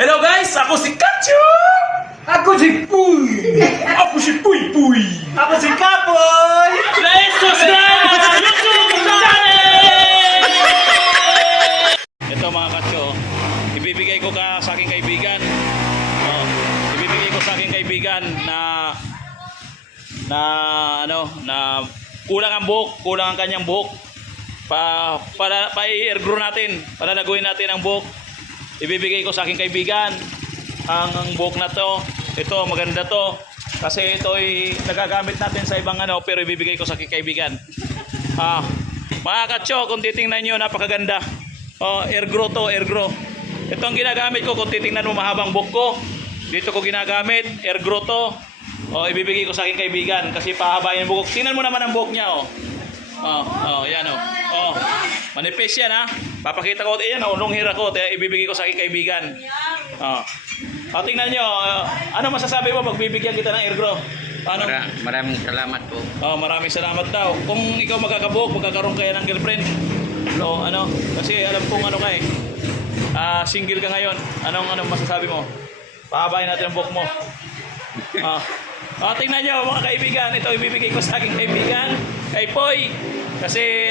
Hello guys, ako si Kacho! Ako si Puy! Ako si Puy Puy! Ako si Kapoy! Let's subscribe sa YouTube channel! Ito mga Kacho, ibibigay ko sa aking kaibigan. Ibibigay ko sa aking kaibigan na kulang ang buhok, kulang ang kanyang buhok. Para i-air grow natin, para laguin natin ang buhok. Ibibigay ko sa aking kaibigan ang buhok na to. Ito maganda to kasi ito ay nagagamit natin sa ibang pero ibibigay ko sa aking kaibigan. Mga Kacho, kung titingnan nyo, napakaganda. Air grow to, air grow. Ito ang ginagamit ko. Kung titingnan mo, mahabang buhok ko, dito ko ginagamit. Air grow to. Ibibigay ko sa aking kaibigan kasi pahabain yung buhok. Tingnan mo naman ang buhok niya. Yan manipis yan Papakita ko, long hair ako, ibibigay ko sa aking kaibigan. Tingnan nyo, ano masasabi mo pag bibigyan kita ng air grow? Maraming salamat po. Maraming salamat daw. Kung ikaw magkakabuhok, magkakaroon kaya ng girlfriend. Kasi alam kong single ka ngayon. Anong masasabi mo? Pahabain natin ang buhok mo. Tingnan nyo mga kaibigan, ito ibibigay ko sa aking kaibigan, kay Poy. Kasi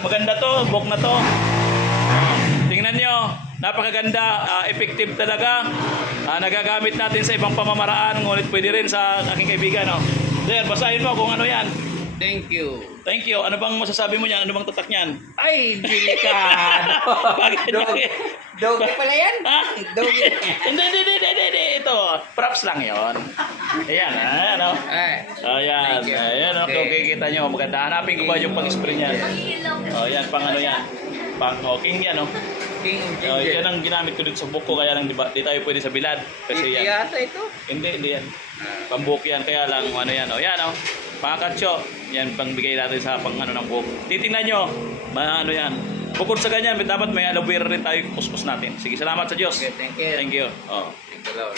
maganda to, buhok na to. Tingnan nyo, napakaganda, effective talaga. Nagagamit natin sa ibang pamamaraan, ngunit pwede rin sa aking kaibigan. There, basahin mo kung ano yan. Thank you. Thank you. Ano bang masasabi mo niyan? Ano bang tatak niyan? Ay, delikado. Doge pala yan? Doge. Hindi. Ito, props lang yon. Ayan, Ayan, okay, kita nyo. Maganda. Hanapin ko ba yung pang-spray niyan? Yan, pang yan. King yan, King yan ang ginamit ko dito sa buhok ko. Kaya lang di tayo pwede sa bilad. Kasi yan. Yata ito? Hindi yan. Pambuhok yan. Kaya lang, yan, Mga Kacho, yan pang bigay natin sa ng buhok. Titingnan nyo, yan. Bukod sa ganyan, dapat may aloe vera rin tayo kuskus natin. Sige, salamat sa Diyos. Okay, thank you. Thank you. Thank you, Lord.